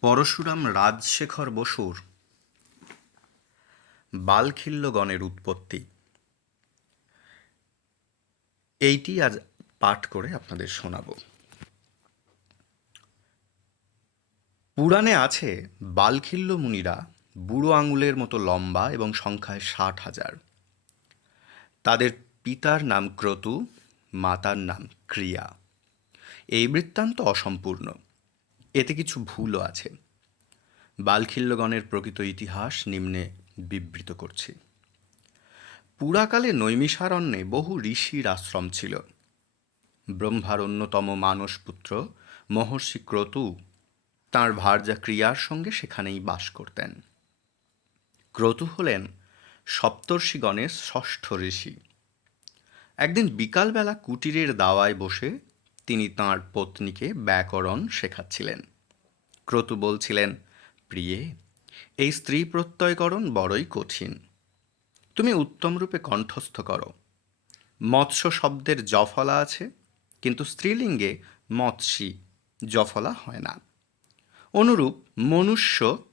পরশুরাম রাজশেখর বসুর বালখিল্যগণের উৎপত্তি। এইটি আজ পাঠ করে আপনাদের শোনাব। পুরাণে আছে বালখিল্য মুনিরা বুড়ো আঙুলের মতো লম্বা এবং সংখ্যায় ষাট হাজার। তাদের পিতার নাম ক্রতু, মাতার নাম ক্রিয়া। এই বৃত্তান্ত অসম্পূর্ণ। এতে কিছু ভুলও আছে। বালখিল্যগণের প্রকৃত ইতিহাস নিম্নে বিবৃত করছি। পুরাকালে নৈমিষারণ্যে বহু ঋষির আশ্রম ছিল। ব্রহ্মার অন্যতম মানসপুত্র মহর্ষি ক্রতু তাঁর ভার্যা ক্রিয়ার সঙ্গে সেখানেই বাস করতেন। ক্রতু হলেন সপ্তর্ষিগণের ষষ্ঠ ঋষি। একদিন বিকালবেলা কুটিরের দাওয়ায় বসে তিনি তাঁর পত্নীকে ব্যাকরণ শেখাচ্ছিলেন। ক্রতু বলছিলেন, প্রিয়ে, এই স্ত্রী প্রত্যয়করণ বড়ই কঠিন। তুমি উত্তমরূপে কণ্ঠস্থ করো। মৎস্য শব্দের জফলা আছে, কিন্তু স্ত্রীলিঙ্গে মৎস্যি জফলা হয় না। অনুরূপ মনুষ্য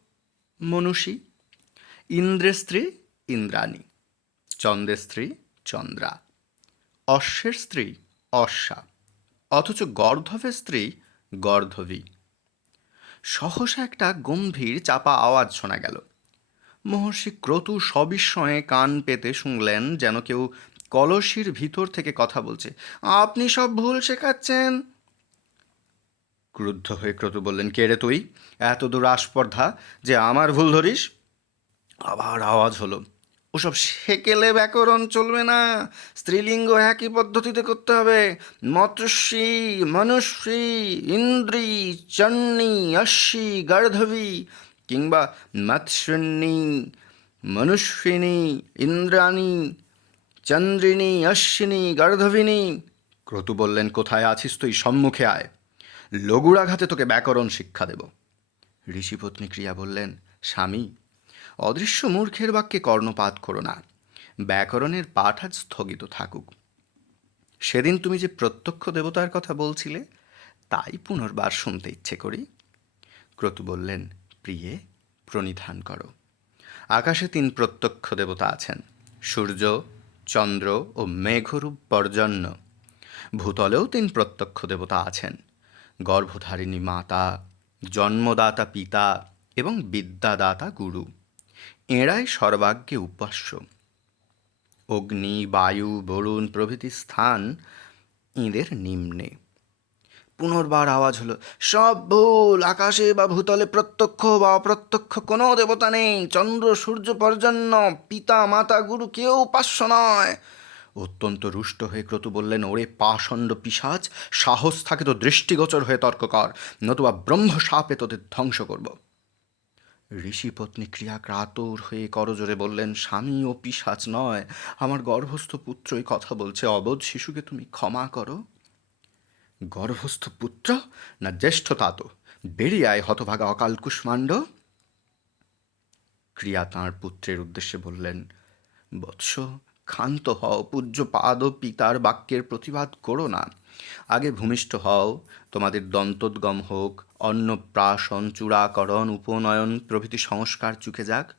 মনুষী ইন্দ্রের স্ত্রী ইন্দ্রাণী চন্দ্রের স্ত্রী চন্দ্রা, অশ্বের স্ত্রী অশ্বা। অথচ গর্ধবের স্ত্রী গর্ধবী। সহসা একটা গম্ভীর, চাপা আওয়াজ শোনা গেল। মহর্ষি ক্রতু সবিস্ময়ে কান পেতে শুনলেন যেন কেউ কলসির ভিতর থেকে কথা বলছে, আপনি সব ভুল শেখাচ্ছেন? ক্রুদ্ধ হয়ে ক্রতু বললেন, কে রে তুই? এত দূর আস্পর্ধা যে আমার ভুল ধরিস? আবার আওয়াজ হলো ওসব সেকেলে ব্যাকরণ চলবে না। স্ত্রীলিঙ্গ একই পদ্ধতিতে করতে হবে। মৎস্যী, মনুষ্যী, ইন্দ্রি, চন্নি, অশ্বী, গার্ধবী কিংবা মৎস্যিনী, মনুষ্যিনী, ইন্দ্রাণী, চন্দ্রিণী, অশ্বিনী, গার্ধবিনী। ক্রতু বললেন, কোথায় আছিস তুই? সম্মুখে আয়। লঘুরাঘাতে তোকে ব্যাকরণ শিক্ষা দেব। ঋষিপত্নী ক্রিয়া বললেন, স্বামী অদৃশ্য মূর্খের বাক্যে কর্ণপাত করো না। ব্যাকরণের পাঠ আজ স্থগিত থাকুক। সেদিন তুমি যে প্রত্যক্ষ দেবতার কথা বলছিলে, তাই পুনর্বার শুনতে ইচ্ছে করি। ক্রতু বললেন, প্রিয়ে, প্রণিধান করো। আকাশে তিন প্রত্যক্ষ দেবতা আছেন, সূর্য, চন্দ্র ও মেঘরূপ পর্জন্য ভূতলেও তিন প্রত্যক্ষ দেবতা আছেন, গর্ভধারিণী মাতা, জন্মদাতা পিতা এবং বিদ্যাদাতা গুরু। এঁরাই সর্বাগ্যে উপাস্য। অগ্নি, বায়ু, বরুণ প্রভৃতি স্থান এঁদের নিম্নে। পুনর্বার আওয়াজ হলো, সব ভুল, আকাশে বা ভূতলে প্রত্যক্ষ বা অপ্রত্যক্ষ কোনো দেবতা নেই, চন্দ্র, সূর্য পর্জন্য, পিতা, মাতা, গুরু কেউ উপাস্য নয়। অত্যন্ত রুষ্ট হয়ে ক্রতু বললেন, ওরে পাষণ্ড পিসাজ সাহস থাকে তো দৃষ্টিগোচর হয়ে তর্ক কর, নতুবা ব্রহ্ম সাপে তোদের ধ্বংস করব। ঋষি পত্নী ক্রিয়া ক্রাতুর হয়ে করজোরে বললেন, স্বামী ও পিসাচ নয়, আমার গর্ভস্থ পুত্রই কথা বলছে। অবোধ শিশুকে তুমি ক্ষমা করো? গর্ভস্থ পুত্র? না জ্যেষ্ঠ তাত বেরিয়ে আয় হতভাগা অকাল কুষ্মাণ্ড? ক্রিয়া তাঁর পুত্রের উদ্দেশ্যে বললেন, বৎস, ক্ষান্ত হও, পূজ্য পাদ পিতার বাক্যের প্রতিবাদ করো না। আগে ভূমিষ্ঠ হও, তোমাদের দন্তোদ্গম হোক অন্নপ্রাশন চূড়াকরণ উপনয়ন প্রভৃতি সংস্কার চুকে যাক।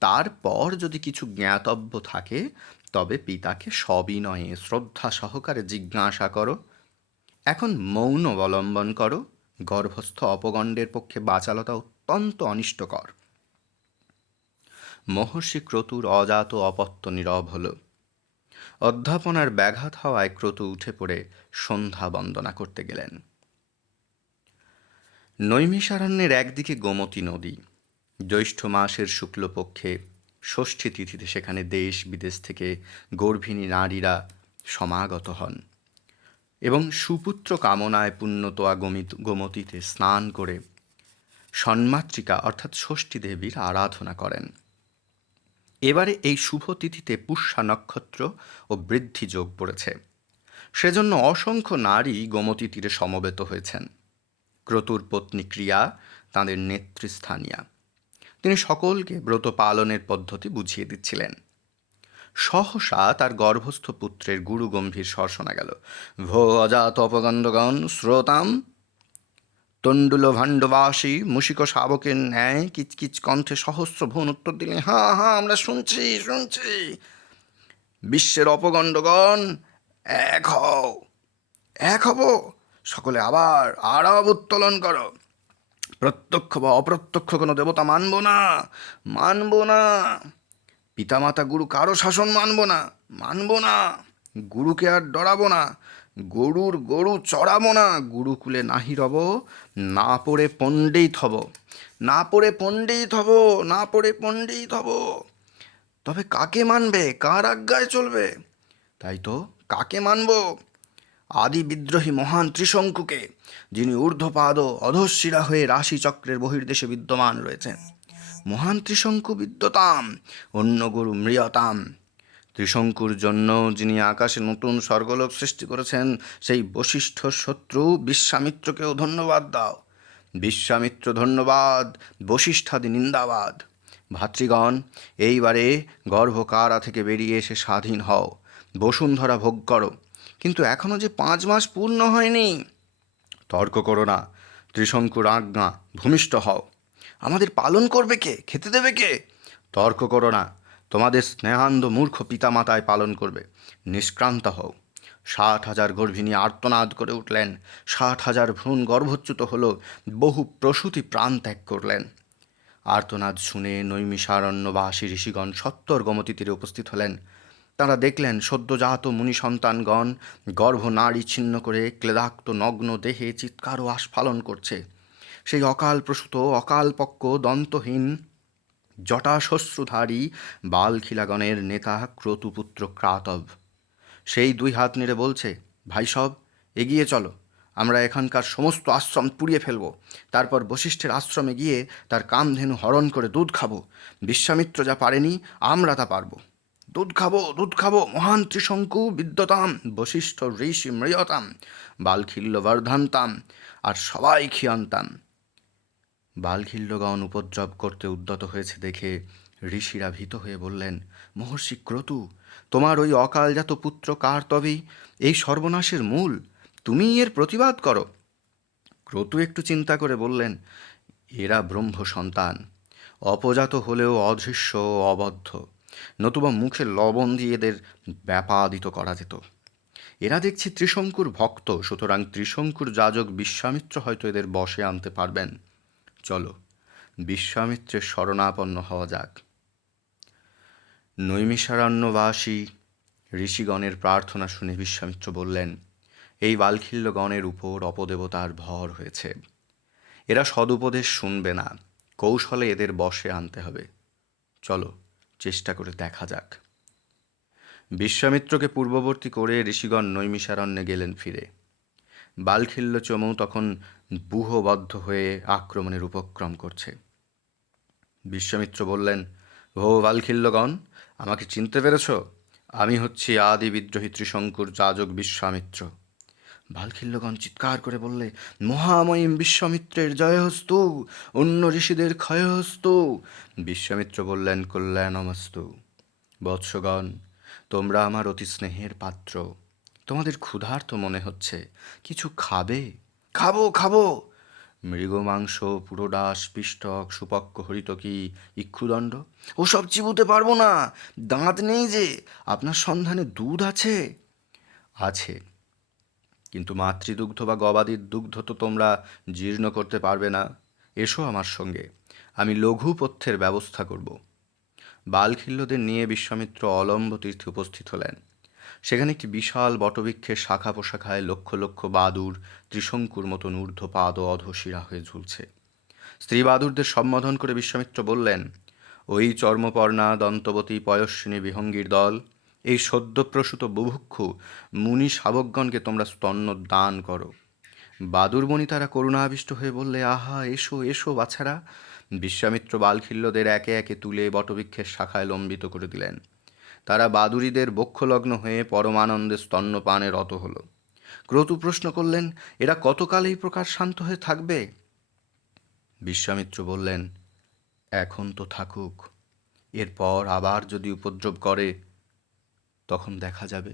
তারপর যদি কিছু জ্ঞাতব্য থাকে, তবে পিতাকে সবিনয়ে শ্রদ্ধা সহকারে জিজ্ঞাসা করো। এখন মৌন অবলম্বন করো। গর্ভস্থ অপগণ্ডের পক্ষে বাচালতা অত্যন্ত অনিষ্টকর। মহর্ষি ক্রতুর অজাত অপত্য নীরব হল। অধ্যাপনার ব্যাঘাত হওয়ায় ক্রতু উঠে পড়ে সন্ধ্যা বন্দনা করতে গেলেন। নৈমিষারণ্যের একদিকে গোমতী নদী। জ্যৈষ্ঠ মাসের শুক্লপক্ষে ষষ্ঠী তিথিতে সেখানে দেশ বিদেশ থেকে গর্ভিণী নারীরা সমাগত হন এবং সুপুত্র কামনায় পুণ্যতোয়া গমিত গোমতীতে স্নান করে সন্মাতৃকা অর্থাৎ ষষ্ঠী দেবীর আরাধনা করেন। এবারে এই শুভ তিথিতে পুষ্যা নক্ষত্র ও বৃদ্ধি যোগ পড়েছে। সেজন্য অসংখ্য নারী গোমতী তীরে সমবেত হয়েছেন। ক্রতুর পত্নী ক্রিয়া, তাঁদের নেতৃস্থানীয়া। তিনি সকলকে ব্রত পালনের পদ্ধতি বুঝিয়ে দিচ্ছিলেন। সহসা তার গর্ভস্থ পুত্রের গুরু গম্ভীর স্বর শোনা গেল। ভো অজাত অপগণ্ডগণ শ্রোতাম! তণ্ডুল ভাণ্ডবাসী মুশিক শাবকের ন্যায় কিচকিচ কণ্ঠে সহস্র ভুন উত্তর দিলেন হ্যাঁ হ্যাঁ আমরা শুনছি শুনছি। বিশ্বের অপগণ্ডগণ এক হও, এক হব। সকলে আবার আরব উত্তোলন করো। প্রত্যক্ষ বা অপ্রত্যক্ষ কোনো দেবতা মানব না মানব না। পিতামাতা গুরু কারও শাসন মানব না মানব না। গুরুকে আর ডরাবো না, গরুর গরু চড়াবো না। গুরুকুলে নাহি রব, না পড়ে পণ্ডিত হব। না পড়ে পণ্ডিত হব, না পড়ে পণ্ডিত হব। তবে কাকে মানবে, কার আজ্ঞায় চলবে? তাই তো কাকে মানব? আদি বিদ্রোহী মহান ত্রিশঙ্কুকে, যিনি ঊর্ধ্বপাদ অধস্বিরা হয়ে রাশিচক্রের বহির্দেশে বিদ্যমান রয়েছেন। মহান ত্রিশঙ্কু বিদ্যতাম, অন্য গুরু মৃয়তাম। ত্রিশঙ্কুর জন্য যিনি আকাশে নতুন স্বর্গলোক সৃষ্টি করেছেন, সেই বশিষ্ঠ শত্রু বিশ্বামিত্রকেও ধন্যবাদ দাও। বিশ্বামিত্র ধন্যবাদ, বশিষ্ঠাদি নিন্দাবাদ। ভাতৃগণ, এইবারে গর্ভকারা থেকে বেরিয়ে এসে স্বাধীন হও। বসুন্ধরা ভোগ করো। কিন্তু এখনও যে পাঁচ মাস পূর্ণ হয়নি, তর্ক করো না, ত্রিশঙ্কুর আজ্ঞা, ভূমিষ্ঠ হও। আমাদের পালন করবে কে? খেতে দেবে কে? তর্ক করো না, তোমাদের স্নেহান্ধ মূর্খ পিতামাতায় পালন করবে। নিষ্ক্রান্ত হও। ষাট হাজার গর্ভিণী আর্তনাদ করে উঠলেন। ষাট হাজার ভ্রূণ গর্ভচ্যুত হল। বহু প্রসূতি প্রাণ ত্যাগ করলেন। আর্তনাদ শুনে নৈমিষারণ্যবাসী ঋষিগণ সত্তর গমতি তীরে উপস্থিত হলেন। তারা দেখলেন সদ্যজাত মুনি সন্তানগণ গর্ভ নাড়ি ছিন্ন করে ক্লেদাক্ত নগ্ন দেহে চিৎকার ও আস্ফালন করছে। সেই অকাল প্রসূত অকালপক্ক দন্তহীন জটাশস্রুধারী বালখিলাগণের নেতা ক্রতুপুত্র ক্রাতব। সেই দুই হাত নেড়ে বলছে, ভাই সব, এগিয়ে চলো। আমরা এখানকার সমস্ত আশ্রম পুড়িয়ে ফেলব। তারপর বশিষ্ঠের আশ্রমে গিয়ে তার কামধেনু হরণ করে দুধ খাব। বিশ্বামিত্র যা পারেনি, আমরা তা পারব। দুধ খাব দুধ খাব, মহান ত্রিশঙ্কু বিদ্যতাম, বশিষ্ঠ ঋষি মৃয়তাম বালখিল্য বর্ধান্তাম আর সবাই খিয়ান্তাম বালখিল্যগণ উপদ্রব করতে উদ্যত হয়েছে দেখে ঋষিরা ভীত হয়ে বললেন, মহর্ষি ক্রতু, তোমার ওই অকালজাত পুত্র কার তবেই এই সর্বনাশের মূল তুমি এর প্রতিবাদ করো। ক্রতু একটু চিন্তা করে বললেন, এরা ব্রহ্ম সন্তান অপজাত হলেও অদৃশ্য অবদ্ধ। নতুবা মুখে লবণ দিয়ে এদের ব্যাপাদিত করা যেত। এরা দেখছি ত্রিশঙ্কুর ভক্ত, সুতরাং ত্রিশঙ্কুর যাজক বিশ্বামিত্র হয়তো এদের বশে আনতে পারবেন। চলো, বিশ্বামিত্রের শরণাপন্ন হওয়া যাক। নৈমিষারণ্যবাসী ঋষিগণের প্রার্থনা শুনে বিশ্বামিত্র বললেন, এই বালখিল্যগণের উপর অপদেবতার ভর হয়েছে। এরা সদুপদেশ শুনবে না। কৌশলে এদের বশে আনতে হবে। চলো চেষ্টা করে দেখা যাক। বিশ্বামিত্রকে পূর্ববর্তী করে ঋষিগণ নৈমিষারণ্যে গেলেন ফিরে। বালখিল্য চমৌ তখন বুহবদ্ধ হয়ে আক্রমণের উপক্রম করছে। বিশ্বামিত্র বললেন ভো বালখিল্যগণ, আমাকে চিনতে পেরেছ? আমি হচ্ছি আদি বিদ্রোহী ত্রিশঙ্কুর যাজক বিশ্বামিত্র। বালখিল্যগণ চিৎকার করে বললে, মহামহিম বিশ্বামিত্রের জয়হস্তু, অন্য ঋষিদের ক্ষয়হস্তু। বিশ্বামিত্র বললেন, কল্যাণমস্তু। বৎসগণ, তোমরা আমার অতি স্নেহের পাত্র। তোমাদের ক্ষুধার্ত মনে হচ্ছে। কিছু খাবে? খাব খাব। মৃগ, মাংস, পুরোডাস, পিষ্টক সুপক্ষ হরিত কি, ইক্ষুদণ্ড? ওসব চিবুতে পারব না। দাঁত নেই যে। আপনার সন্ধানে দুধ আছে? আছে। কিন্তু মাতৃদুগ্ধ বা গবাদির দুগ্ধ তো তোমরা জীর্ণ করতে পারবে না। এসো আমার সঙ্গে, আমি লঘু পথ্যের ব্যবস্থা করব। বালখিল্যদের নিয়ে বিশ্বামিত্র অলম্ব তীর্থে উপস্থিত হলেন। সেখানে একটি বিশাল বটবৃক্ষের শাখা পোশাখায় লক্ষ লক্ষ বাদুর, ত্রিশঙ্কুর মতন ঊর্ধ্বপাদ অধশিরা হয়ে ঝুলছে। স্ত্রী বাদুরদের সম্বোধন করে বিশ্বামিত্র বললেন, ওই চর্মপর্ণা দন্তবতী পয়স্বিনী বিহঙ্গীর দল এই সদ্যপ্রসূত বুভুক্ষু মুনি শাবকগণকে তোমরা স্তন্য দান করো বাদুরবনি তারা করুণাবিষ্ট হয়ে বললে, আহা, এসো এসো বাছারা। বিশ্বামিত্র বালখিল্যদের একে একে তুলে বটবৃক্ষের শাখায় লম্বিত করে দিলেন। তারা বাদুরীদের বক্ষলগ্ন হয়ে পরমানন্দে স্তন্যপানে রত হলো। ক্রতু প্রশ্ন করলেন, এরা কতকাল এই প্রকার শান্ত হয়ে থাকবে? বিশ্বামিত্র বললেন, এখন তো থাকুক। এরপর আবার যদি উপদ্রব করে তখন দেখা যাবে।